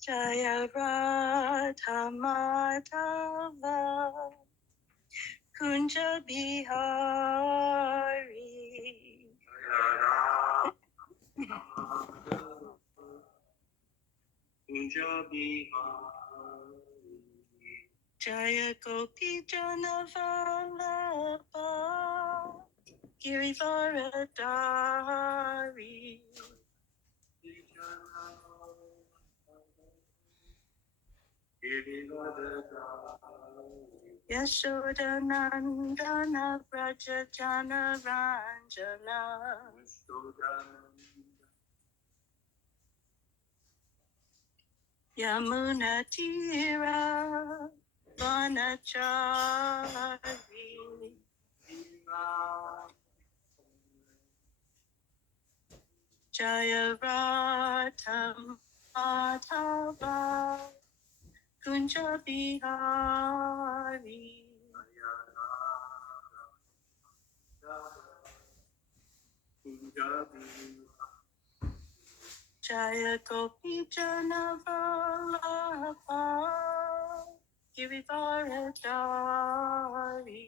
Jaya Radha Madhava Kunja Bihari Kunja Bihari Jaya Gopi Janavallabha Girivaradari Yashodanandana Braja Janaranjana Yamuna Tira Vanachari Jaya Radha Madhava Kunja Bihari Jaya Gopi Janavallabha Girivaradari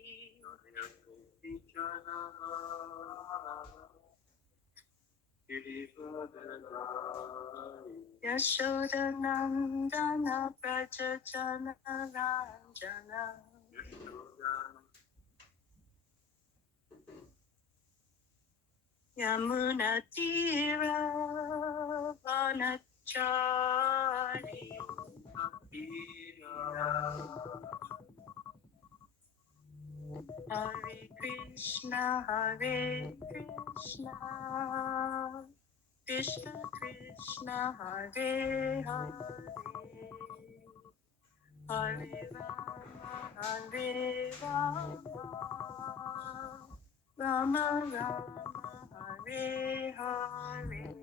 Yashodanandana Braja Janaranjana Yamuna Tira Vanachari Hare Krishna Krishna Krishna Hare Hare Hare Rama Rama Rama Hare Hare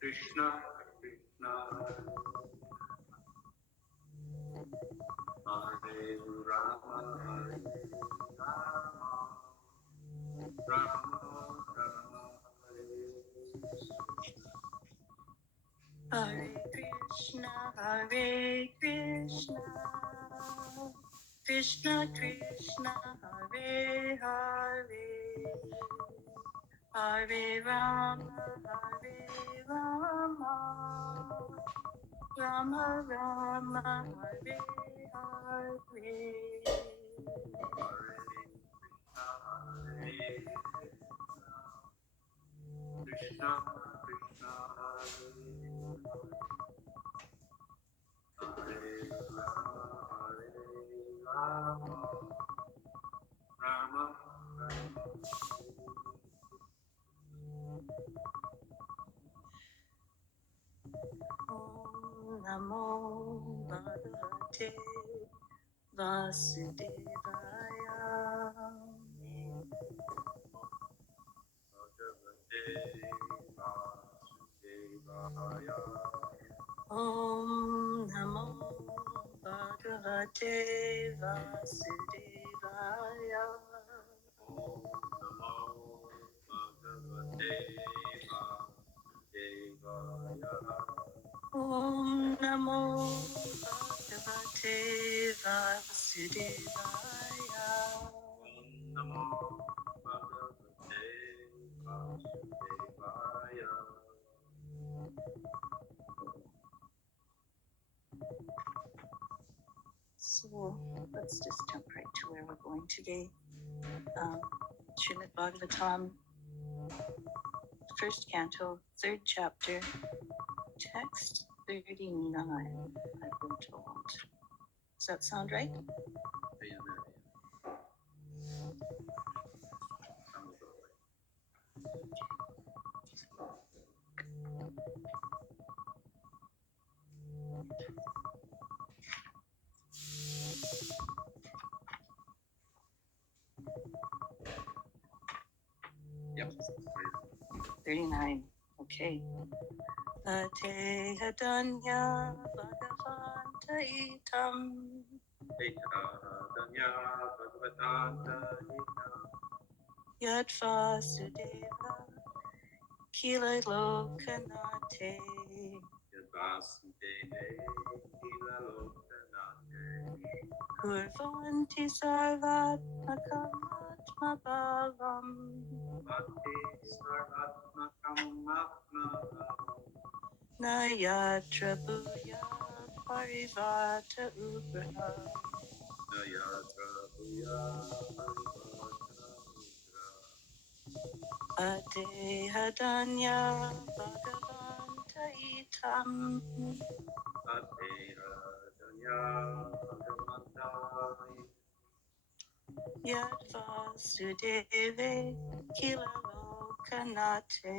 Krishna Krishna Hare Rama Rama Rama Hare Krishna Krishna Krishna Hare Hare Hare Rama Rama Rama Hare Hare Krishna Krishna Hare Rama Rama Om Namo Bhagavate Vasudevaya Om Namo Bhagavate Vasudevaya Om Namo Bhagavate Vasudevaya Namo Bhagavate Vasudevaya So let's just jump right to where we're going today. Srimad Bhagavatam, first canto, third chapter, text 39, I've been told. Does that sound right? Yep. 39. Okay. Tehadanya Bhagavanta Itam. Tehadanya Bhagavanta Itam. Yad Vasudeva Kila Lokanate Kurvanti Sarvatmakamatma Bhavam Nayatra Bhuya Parivata Ugraha Adehadanya Bhagavanta Itam Yad Vasudeve Kila Lokanate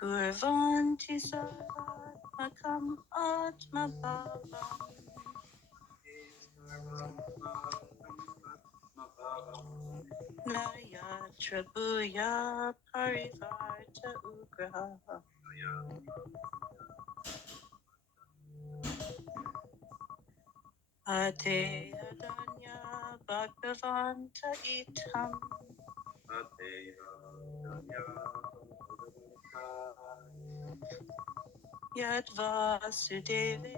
Kurvanti Sarvatmakam Atma Bhavam Nayatra Bhuya Parivarta Ugraha Adehadanya Bhagavanta Itam Yad Vasudeve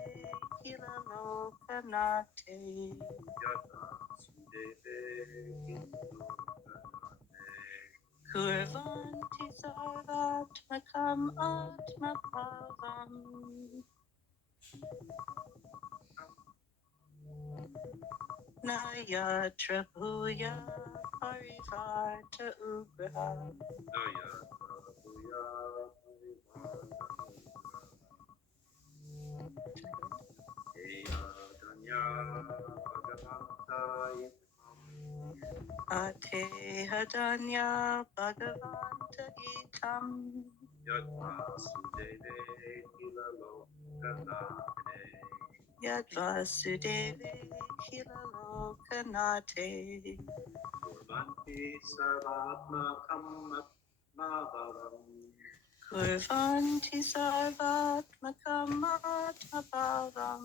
Kila Lokanate Kurvanti Sarvatmakam Atma Bhavam Nayatra Bhuya Parivarta Ugraha Adehadanya Bhagavanta Itam Yad Vasudeve Kila Lokanate Kurvanti Sarvatmakam Atma Bhavam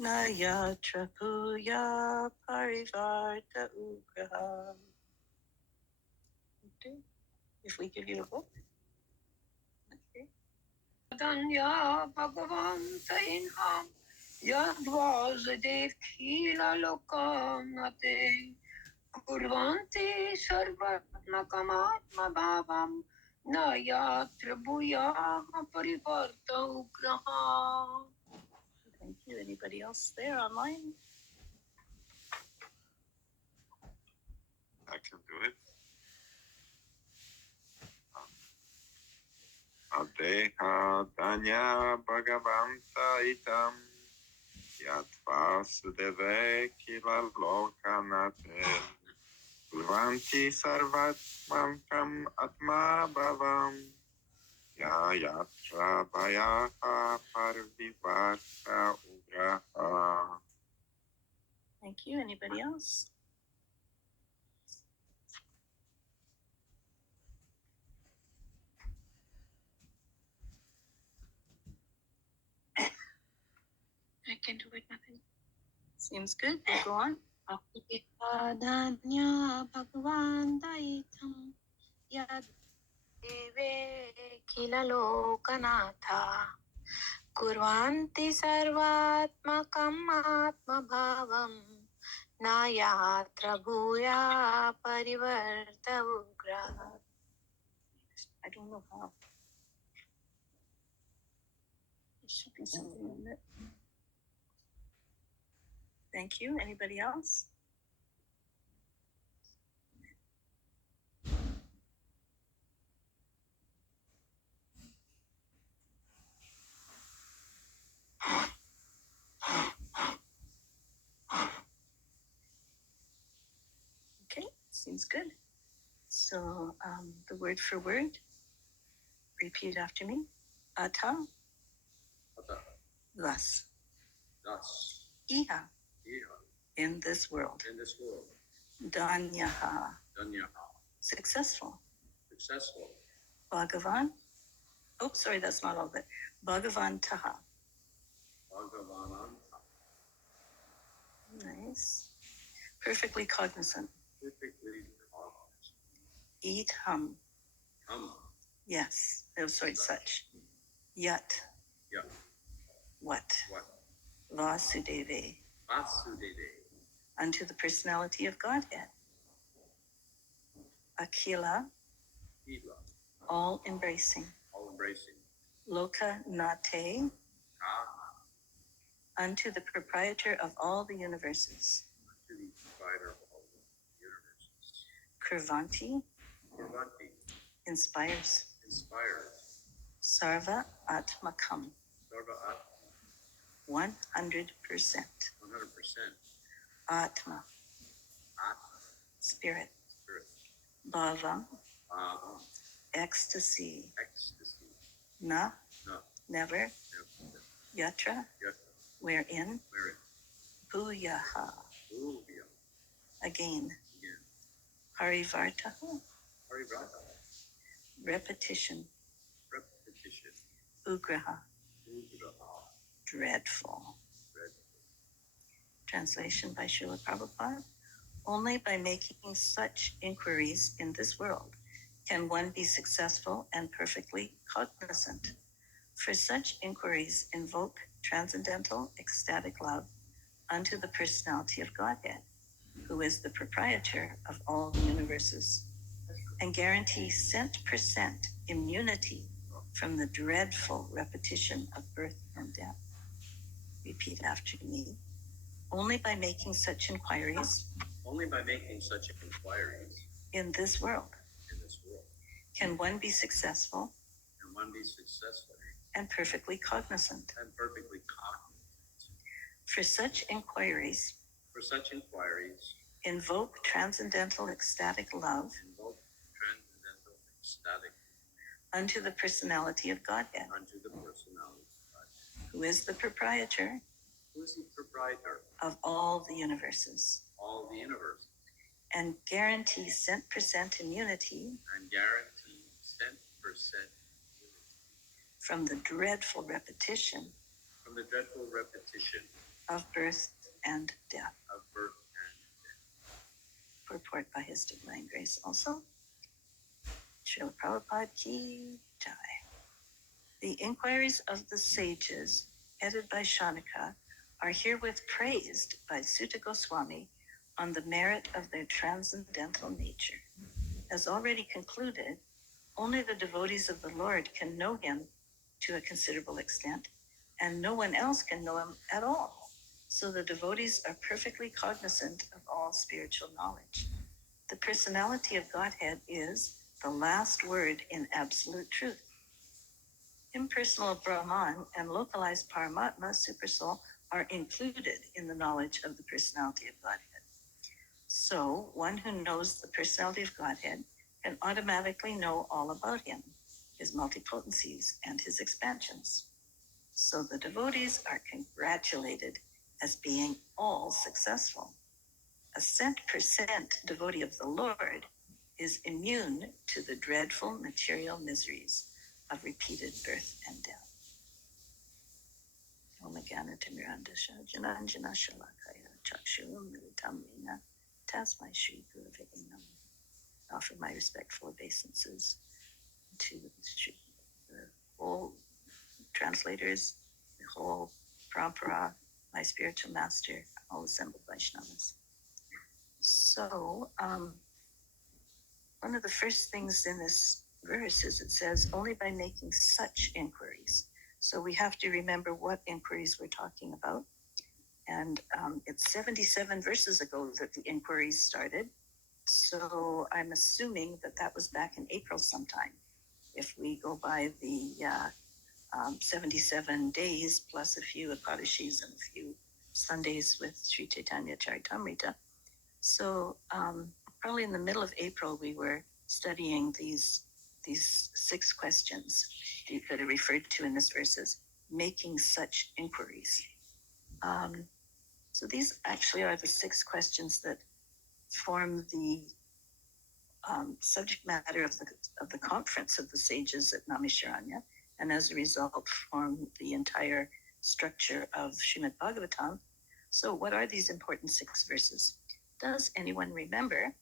Nayatra Bhuya Parivarta Ugraha. Okay. If we give you the book. Okay. Danya Bhagavanta Inham Yadvasadev Khila Lokanate Kurvanti Sarvatmakamatma Bhavam Nayatra Bhuyaha Parivarta Ugraha. Thank you. Anybody else there online? I can do it. Adehadanya Bhagavanta Itam Yat Vasudeve Kila Lokanate Kurvanti Sarvatmankam Atma Bhavam Yatra Bhayaha Parivarta Ugraha. Thank you. Anybody else? I can do it, nothing. Seems good. We'll go on. Adanya Bhagavanta Itam Yad Eve Kila Lokanatha Kurvanti Sarvatmakam Atma Bhavam Nayatra Bhuya Parivarta Ugraha. I don't know how. There should be something in it. Thank you. Anybody else? Okay, seems good. So the word for word, repeat after me. Ata, thus. Iha, in this world. Danyaha, successful. Bhagavan, Oh, sorry, that's not all of it. Bhagavantaha. Bhagavananta. Nice. Perfectly cognizant. Typically cognizant. Eat hum. Yes. Oh, sorry, Such. such. Yat. Yeah. What? What? Vasudeve. Vasudeve. Unto the personality of Godhead. Akila. Ila. All embracing. All embracing. Loka nate. Kaha. Unto the proprietor of all the universes. To the provider of all the universes. Kurvanti. Kurvanti. Inspires. Inspires. Sarva atmakam. Sarva Atma. 100%. 100%. Atma. Atma. Spirit. Spirit. Bhava. Bhava. Ecstasy. Ecstasy. Na. No. Never. Never. Yatra. Yatra. Wherein. Wherein. Bhuyaha. Bhuvya. Again. Again. Parivartaha. Parivrata. Repetition. Repetition. Ugraha. Ugraha. Dreadful. Dreadful. Translation by Srila Prabhupada. Only by making such inquiries in this world can one be successful and perfectly cognizant. For such inquiries invoke transcendental ecstatic love unto the personality of Godhead, who is the proprietor of all the universes, and guarantee cent% immunity from the dreadful repetition of birth and death. Repeat after me. Only by making such inquiries Only by making such inquiries in this world in this world can one be successful can one be successful and perfectly cognizant. and perfectly cognizant. For such inquiries For such inquiries, invoke transcendental ecstatic love invoke transcendental ecstatic unto the personality of Godhead, unto the personality of God, who is the proprietor who is the proprietor of all the universes, of all the universe, and guarantee cent% immunity and guarantee cent% from the dreadful repetition from the dreadful repetition of birth and death. of birth and death. Purport by His Divine Grace also. Srila Prabhupada Ki Jai. The inquiries of the sages, headed by Shanika, are herewith praised by Sutta Goswami on the merit of their transcendental nature. As already concluded, only the devotees of the Lord can know him to a considerable extent, and no one else can know him at all. So the devotees are perfectly cognizant of all spiritual knowledge. The personality of Godhead is the last word in absolute truth. Impersonal Brahman and localized Paramatma, Supersoul, are included in the knowledge of the personality of Godhead. So, one who knows the personality of Godhead can automatically know all about him, his multipotencies, and his expansions. So the devotees are congratulated as being all successful. A cent% devotee of the Lord is immune to the dreadful material miseries of repeated birth and death. Om Gana Timirandasha Jananjana Shalakaya Chakshurumilitam Vina Tasmai Shri Gurave Enam. Offer my respectful obeisances to the whole translators, the whole Parampara, my spiritual master, all assembled Vaishnavas. So, one of the first things in this verse is it says, only by making such inquiries. So we have to remember what inquiries we're talking about. And it's 77 verses ago that the inquiries started. So I'm assuming that that was back in April sometime. If we go by the 77 days plus a few Ekadashis and a few Sundays with Sri Chaitanya Charitamrita. So probably in the middle of April, we were studying these 6 questions that are referred to in this verses, making such inquiries. So these actually are the 6 questions that form the subject matter of the conference of the sages at Namisharanya, and as a result form the entire structure of Srimad Bhagavatam. So what are these important 6 verses? Does anyone remember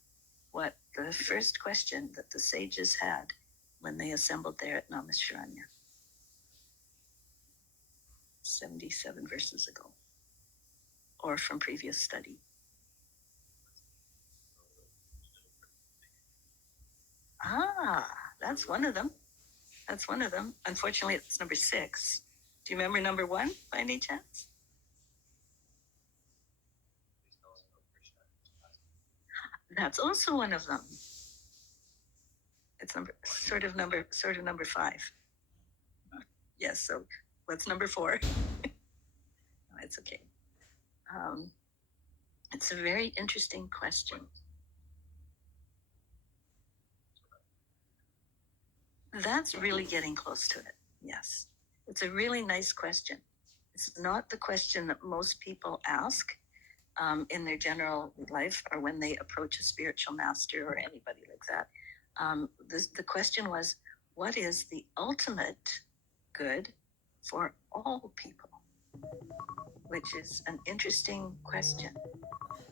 what the first question that the sages had when they assembled there at Namaskiranya 77 verses ago, or from previous study? That's one of them. That's one of them. Unfortunately, it's number 6. Do you remember number 1 by any chance? That's also one of them. It's number 5. Yes. So what's number 4? No, it's okay. It's a very interesting question. That's really getting close to it. Yes. It's a really nice question. It's not the question that most people ask in their general life or when they approach a spiritual master or anybody like that. The question was, what is the ultimate good for all people? Which is an interesting question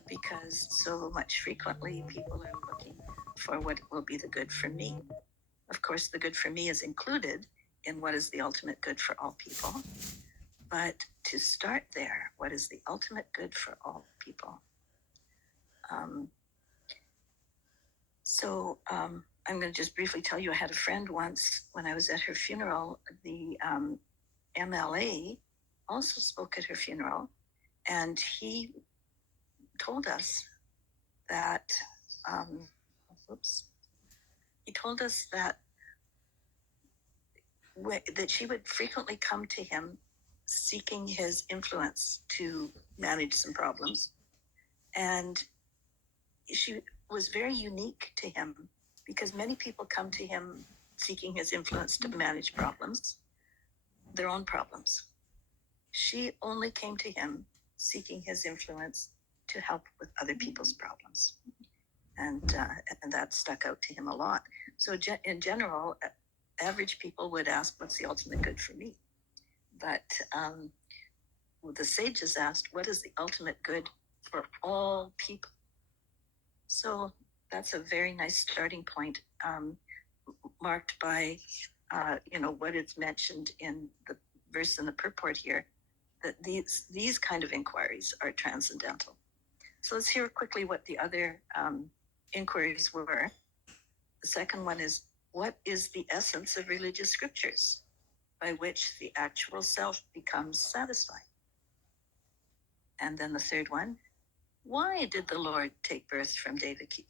because so much frequently people are looking for what will be the good for me. Of course, the good for me is included in what is the ultimate good for all people. But to start there, what is the ultimate good for all people? I'm going to just briefly tell you, I had a friend once when I was at her funeral. The MLA also spoke at her funeral, and he told us that, he told us that that she would frequently come to him seeking his influence to manage some problems. And she was very unique to him because many people come to him seeking his influence to manage problems, their own problems. She only came to him seeking his influence to help with other people's problems. And that stuck out to him a lot. So in general, average people would ask, what's the ultimate good for me? But the sages asked, what is the ultimate good for all people? So that's a very nice starting point, marked by, what is mentioned in the verse in the purport here, that these kind of inquiries are transcendental. So let's hear quickly what the other inquiries were. The second one is, what is the essence of religious scriptures by which the actual self becomes satisfied? And then the third one, why did the Lord take birth from Devaki?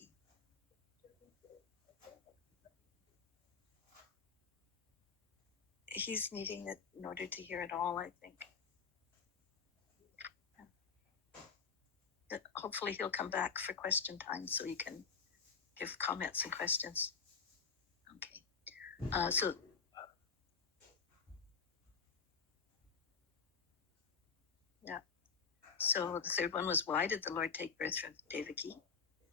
He's needing it in order to hear it all, I think. But hopefully he'll come back for question time so he can give comments and questions. Okay. So the third one was, why did the Lord take birth from Devaki?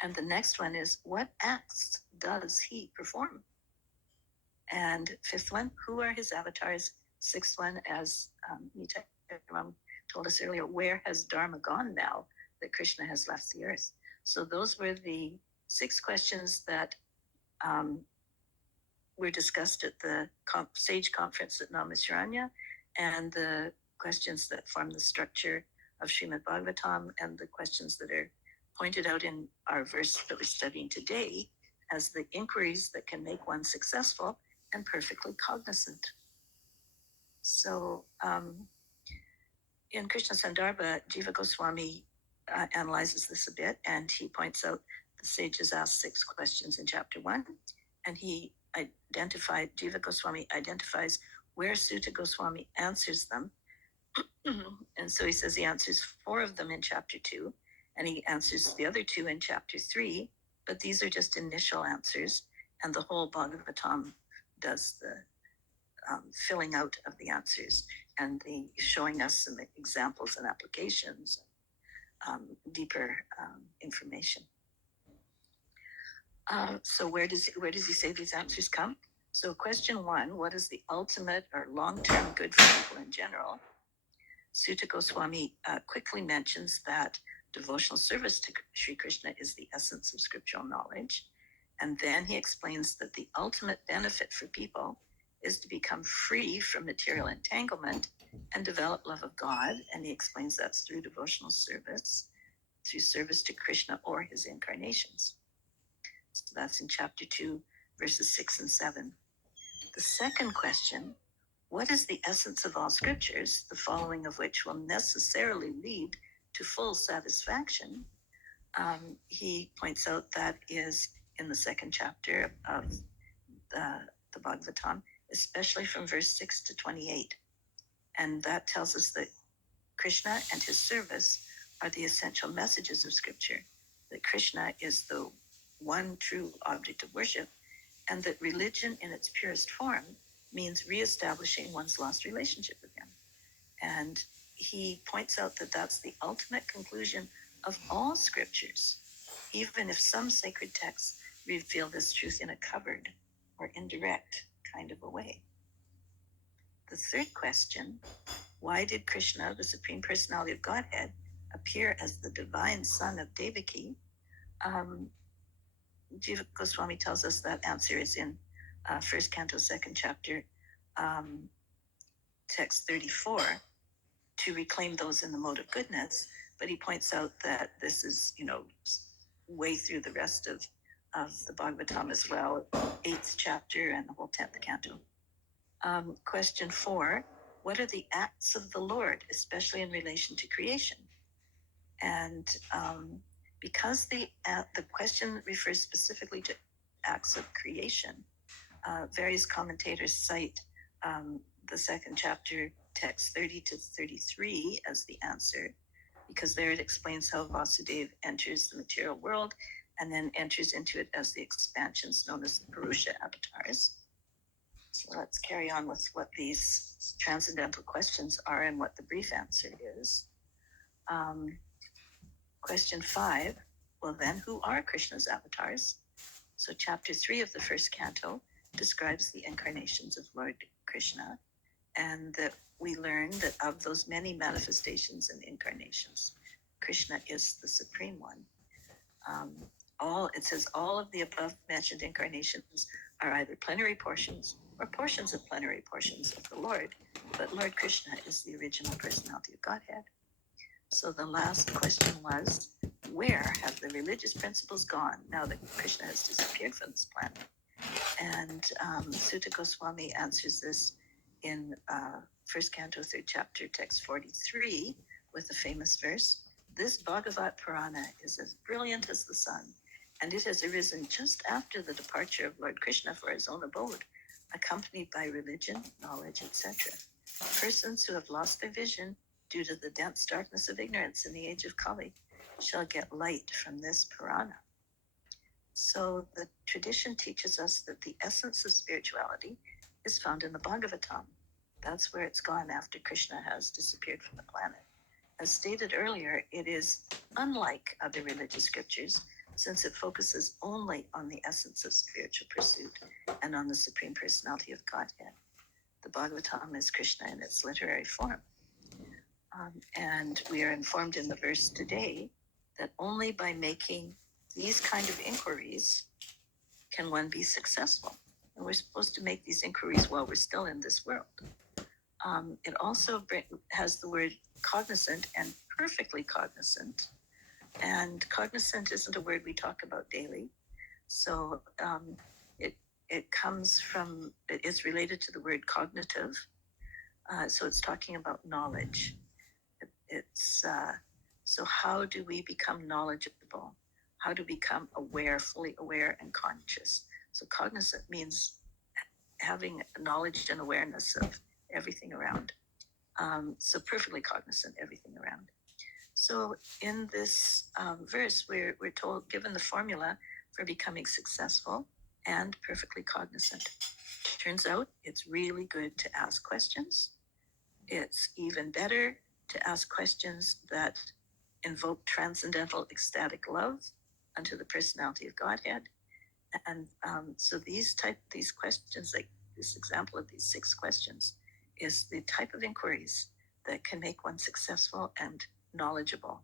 And the next one is, what acts does he perform? And fifth one, who are his avatars? Sixth one, as Nita told us earlier, where has Dharma gone now that Krishna has left the earth? So those were the 6 questions that were discussed at the sage conference at Namaskiranya, and the questions that form the structure of Srimad Bhagavatam, and the questions that are pointed out in our verse that we're studying today as the inquiries that can make one successful and perfectly cognizant. So in Krishna Sandarbha, Jiva Goswami analyzes this a bit, and he points out the sages asked 6 questions in chapter 1, and Jiva Goswami identifies where Sutta Goswami answers them. And so he says he answers 4 of them in chapter 2, and he answers the other 2 in chapter 3, but these are just initial answers, and the whole Bhagavatam does the filling out of the answers and the showing us some examples and applications, deeper information. So where does he say these answers come? So question 1, what is the ultimate or long-term good for people in general? Sutta Goswami quickly mentions that devotional service to Sri Krishna is the essence of scriptural knowledge. And then he explains that the ultimate benefit for people is to become free from material entanglement and develop love of God. And he explains that's through devotional service, through service to Krishna or his incarnations. So that's in chapter 2, verses 6 and 7. The second question, what is the essence of all scriptures, the following of which will necessarily lead to full satisfaction? He points out that is in the second chapter of the Bhagavatam, especially from verse 6 to 28. And that tells us that Krishna and his service are the essential messages of scripture, that Krishna is the one true object of worship, and that religion in its purest form means reestablishing one's lost relationship with him. And he points out that that's the ultimate conclusion of all scriptures, even if some sacred texts reveal this truth in a covered or indirect kind of a way. The third question, why did Krishna, the Supreme Personality of Godhead, appear as the divine son of Devaki? Jiva Goswami tells us that answer is in first canto, second chapter, text 34, to reclaim those in the mode of goodness. But he points out that this is, way through the rest of the Bhagavatam as well, 8th chapter and the whole 10th canto. Question 4, what are the acts of the Lord, especially in relation to creation? And because the question refers specifically to acts of creation, various commentators cite the second chapter, text 30 to 33 as the answer, because there it explains how Vasudeva enters the material world and then enters into it as the expansions known as the Purusha avatars. So let's carry on with what these transcendental questions are and what the brief answer is. Question 5, well then, who are Krishna's avatars? So chapter 3 of the first canto describes the incarnations of Lord Krishna, and that we learn that of those many manifestations and incarnations, Krishna is the supreme one. It says all of the above mentioned incarnations are either plenary portions or portions of plenary portions of the Lord, but Lord Krishna is the original personality of Godhead. So the last question was, where have the religious principles gone now that Krishna has disappeared from this planet? And Sutta Goswami answers this in first canto, third chapter, text 43, with the famous verse, this Bhagavat Purana is as brilliant as the sun, and it has arisen just after the departure of Lord Krishna for his own abode, accompanied by religion, knowledge, etc. Persons who have lost their vision due to the dense darkness of ignorance in the age of Kali shall get light from this Purana. So the tradition teaches us that the essence of spirituality is found in the Bhagavatam. That's where it's gone after Krishna has disappeared from the planet. As stated earlier, it is unlike other religious scriptures since it focuses only on the essence of spiritual pursuit and on the Supreme Personality of Godhead. The Bhagavatam is Krishna in its literary form. And we are informed in the verse today that only by making these kind of inquiries can one be successful. And we're supposed to make these inquiries while we're still in this world. It also has the word cognizant and perfectly cognizant. And cognizant isn't a word we talk about daily. So it comes from, it is related to the word cognitive. So it's talking about knowledge. So how do we become knowledgeable? How to become aware, fully aware and conscious? So cognizant means having knowledge and awareness of everything around. So perfectly cognizant, everything around. So in this verse, we're told, given the formula for becoming successful and perfectly cognizant. Turns out it's really good to ask questions. It's even better to ask questions that invoke transcendental ecstatic love unto the personality of Godhead. And so these questions, like this example of these 6 questions, is the type of inquiries that can make one successful and knowledgeable.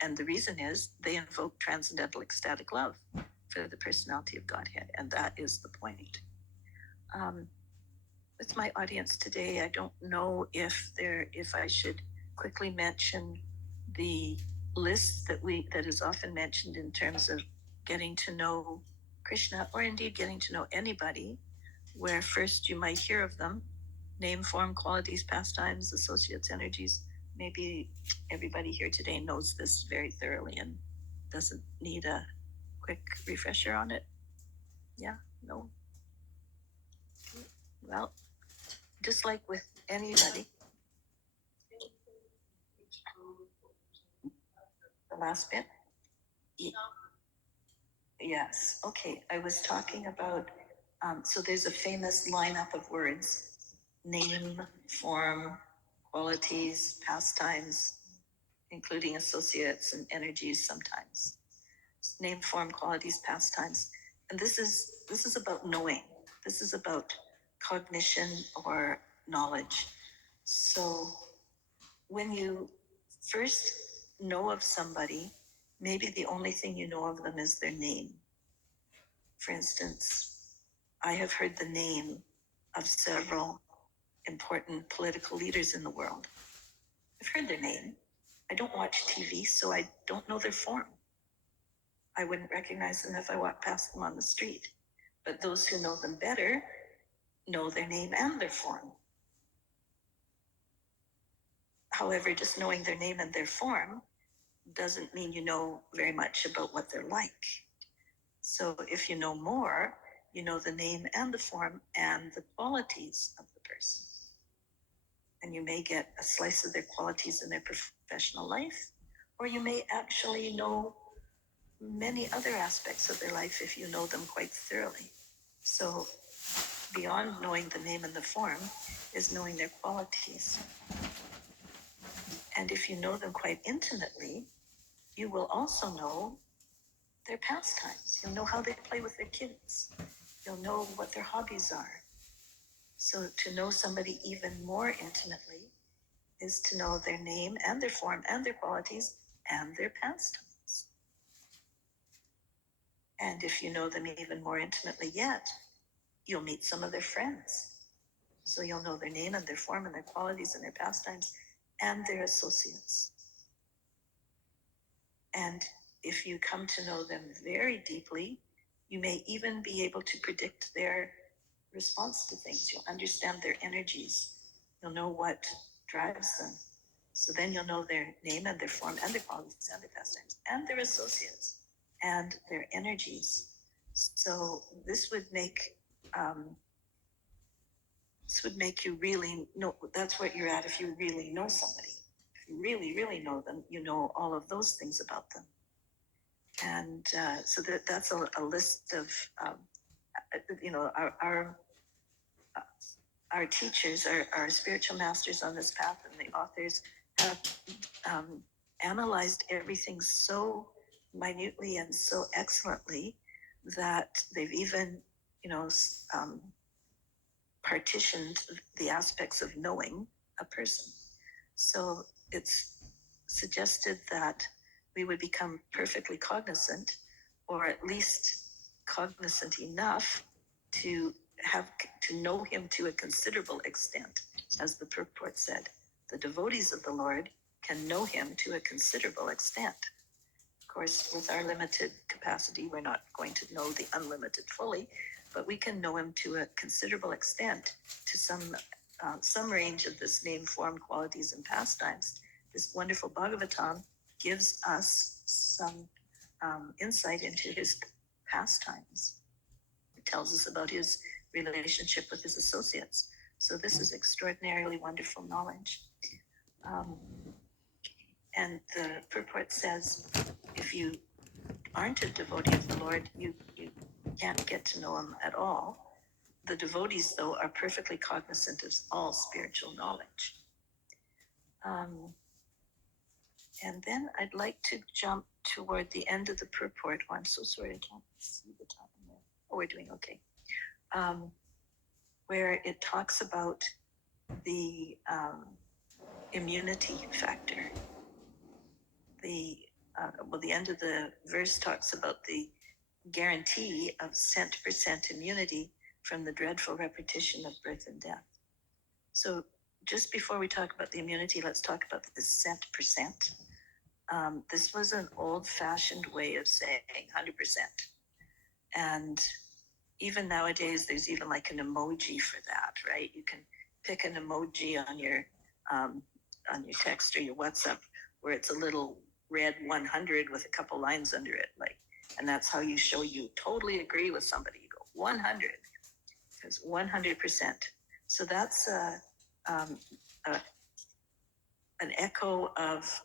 And the reason is they invoke transcendental ecstatic love for the personality of Godhead, and that is the point. With my audience today, I don't know if I should quickly mention the list that is often mentioned in terms of getting to know Krishna, or indeed getting to know anybody, where first you might hear of them: name, form, qualities, pastimes, associates, energies. Maybe everybody here today knows this very thoroughly and doesn't need a quick refresher on it. Yeah, no. Well, just like with anybody, the last bit. Yes. Okay. I was talking about, so there's a famous lineup of words: name, form, qualities, pastimes, including associates and energies sometimes. Name, form, qualities, pastimes. And this is about knowing. This is about cognition or knowledge. So when you first know of somebody, maybe the only thing you know of them is their name. For instance, I have heard the name of several important political leaders in the world. I've heard their name. I don't watch TV, so I don't know their form. I wouldn't recognize them if I walked past them on the street. But those who know them better know their name and their form. However, just knowing their name and their form doesn't mean you know very much about what they're like. So if you know more, you know the name and the form and the qualities of the person. And you may get a slice of their qualities in their professional life, or you may actually know many other aspects of their life if you know them quite thoroughly. So beyond knowing the name and the form is knowing their qualities. And if you know them quite intimately, you will also know their pastimes. You'll know how they play with their kids. You'll know what their hobbies are. So to know somebody even more intimately is to know their name and their form and their qualities and their pastimes. And if you know them even more intimately yet, you'll meet some of their friends. So you'll know their name and their form and their qualities and their pastimes and their associates. And if you come to know them very deeply, you may even be able to predict their response to things. You'll understand their energies. You'll know what drives them. So then you'll know their name and their form and their qualities and their pastimes and their associates and their energies. So this would make you really know. That's what you're at if you really know somebody. If you really, really know them, you know all of those things about them. And so that's a list of, our teachers, our spiritual masters on this path, and the authors have analyzed everything so minutely and so excellently that they've even, partitioned the aspects of knowing a person. So it's suggested that we would become perfectly cognizant, or at least cognizant enough to know him to a considerable extent. As the purport said, the devotees of the Lord can know him to a considerable extent. Of course, with our limited capacity, we're not going to know the unlimited fully, but we can know him to a considerable extent, to some range of this name, form, qualities, and pastimes. This wonderful Bhagavatam gives us some insight into his pastimes. It tells us about his relationship with his associates. So this is extraordinarily wonderful knowledge. And the purport says, if you aren't a devotee of the Lord, you can't get to know him at all. The devotees, though, are perfectly cognizant of all spiritual knowledge. And then I'd like to jump toward the end of the purport. Oh, I'm so sorry, I can't see the time there. Oh, we're doing okay. Where it talks about the immunity factor. The end of the verse talks about the guarantee of 100% immunity from the dreadful repetition of birth and death. So just before we talk about the immunity, let's talk about the 100%. This was an old-fashioned way of saying 100%. And even nowadays, there's even like an emoji for that, right? You can pick an emoji on your text or your WhatsApp where it's a little red 100 with a couple lines under it, like, and that's how you show you totally agree with somebody. You go 100, because 100%. So that's an echo of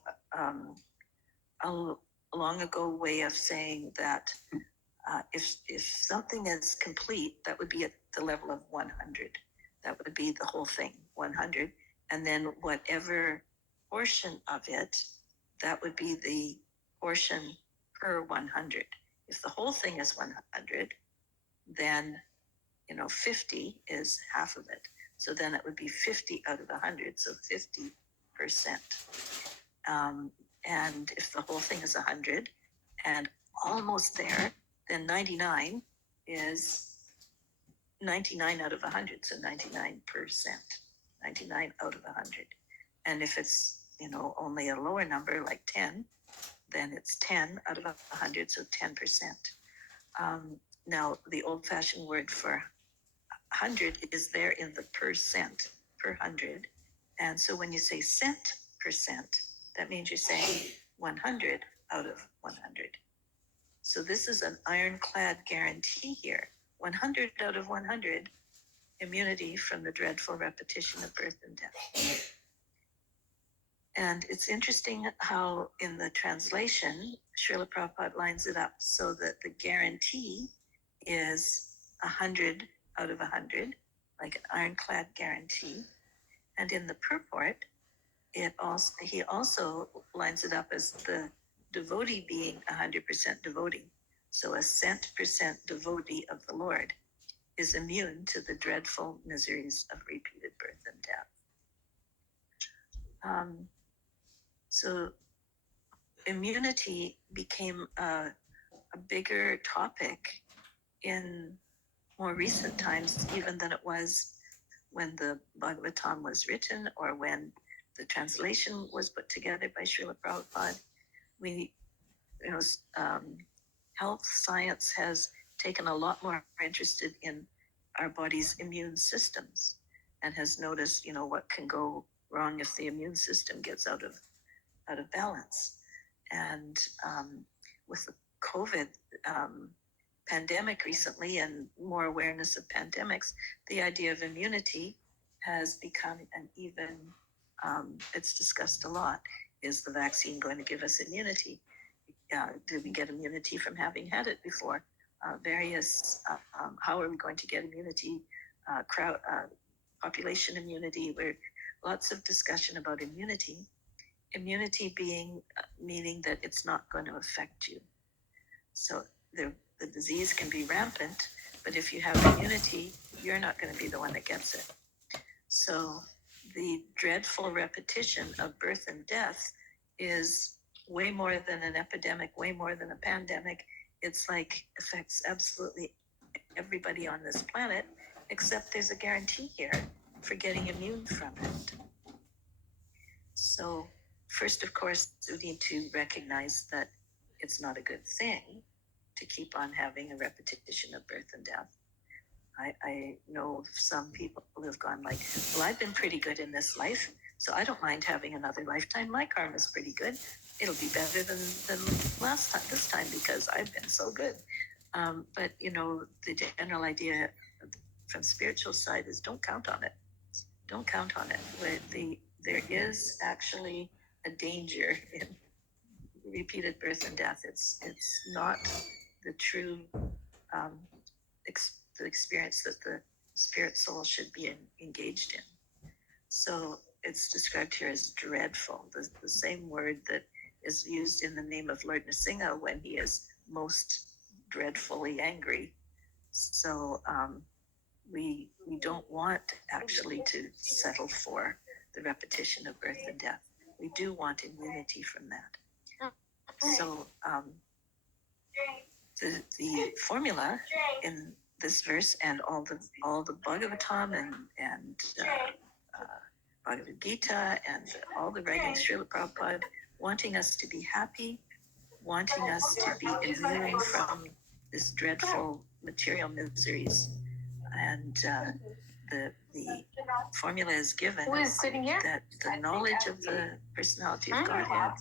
a long ago way of saying that if something is complete, that would be at the level of 100. That would be the whole thing, 100. And then whatever portion of it, that would be the portion per 100. If the whole thing is 100, then 50 is half of it. So then it would be 50 out of 100, so 50%. And if the whole thing is 100 and almost there, then 99 is 99 out of 100, so 99%, 99 out of 100. And if it's, only a lower number like 10, then it's 10 out of 100, so 10%. Now, the old-fashioned word for 100 is there in the percent, per 100. And so when you say cent percent, that means you're saying 100 out of 100. So this is an ironclad guarantee here. 100 out of 100 immunity from the dreadful repetition of birth and death. And it's interesting how in the translation, Srila Prabhupada lines it up so that the guarantee is 100 out of 100, like an ironclad guarantee. And in the purport, he also lines it up as the devotee being 100% devotee. So a 100% devotee of the Lord is immune to the dreadful miseries of repeated birth and death. So immunity became a bigger topic in more recent times, even than it was when the Bhagavatam was written or when the translation was put together by Srila Prabhupada. Health science has taken a lot more interested in our body's immune systems and has noticed, what can go wrong if the immune system gets out of balance. And with the COVID pandemic recently and more awareness of pandemics, the idea of immunity has become an even, it's discussed a lot. Is the vaccine going to give us immunity? Did we get immunity from having had it before? How are we going to get immunity, population immunity? Where lots of discussion about immunity. Immunity meaning that it's not going to affect you. So the disease can be rampant, but if you have immunity, you're not going to be the one that gets it. So the dreadful repetition of birth and death is way more than an epidemic, way more than a pandemic. It's like affects absolutely everybody on this planet, except there's a guarantee here for getting immune from it. So first, of course, we need to recognize that it's not a good thing to keep on having a repetition of birth and death. I know some people who have gone like, well, I've been pretty good in this life, so I don't mind having another lifetime. My karma's pretty good. It'll be better than this time because I've been so good. But the general idea from spiritual side is don't count on it. Don't count on it. There is actually a danger in repeated birth and death. It's not the true the experience that the spirit soul should be engaged in. So it's described here as dreadful, the same word that is used in the name of Lord Nrsimha when he is most dreadfully angry. So we don't want actually to settle for the repetition of birth and death. We do want immunity from that. So the formula in this verse and all the Bhagavatam and Bhagavad Gita and all the writings, Srila Prabhupada, wanting us to be happy, wanting us to be immune from this dreadful material miseries. And the formula is given that the knowledge of the personality of Godhead,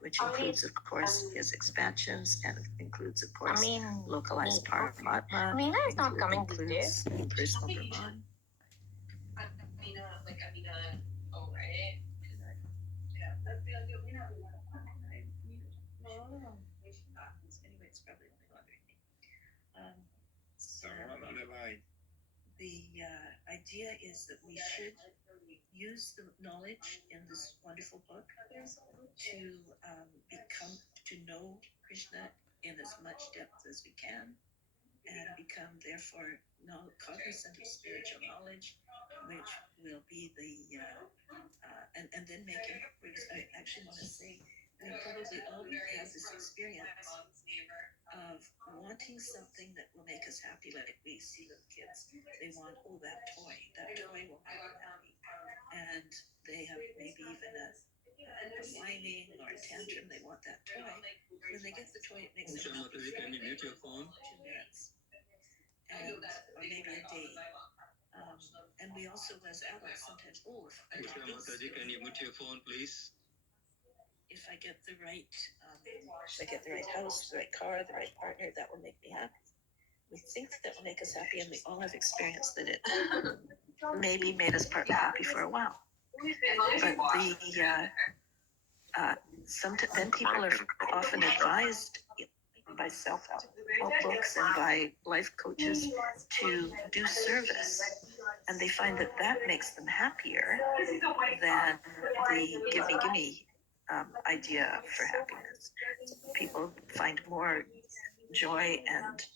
which includes, of course, his expansions and includes, of course, localized Paramatma, Amina is not coming these includes personal Brahman. Anyway, it's probably only bothering me. So the idea is that we should use the knowledge in this wonderful book to know Krishna in as much depth as we can, and become therefore cognizant of spiritual knowledge, which will be the and then make inquiries. I actually want to say we probably all have this experience of wanting something that will make us happy, like we see with kids. They want, that toy will make them happy. And they have maybe even a whining or a tantrum, they want that toy. When they get the toy, it makes them happy for 2 minutes. Or maybe a day. And we also, as adults, sometimes, can you mute your phone, please? If I get the right house, the right car, the right partner, that will make me happy. We think that will make us happy, and we all have experienced that it maybe made us partly happy for a while. But then people are often advised by self-help books and by life coaches to do service, and they find that makes them happier than the gimme idea for happiness. People find more joy and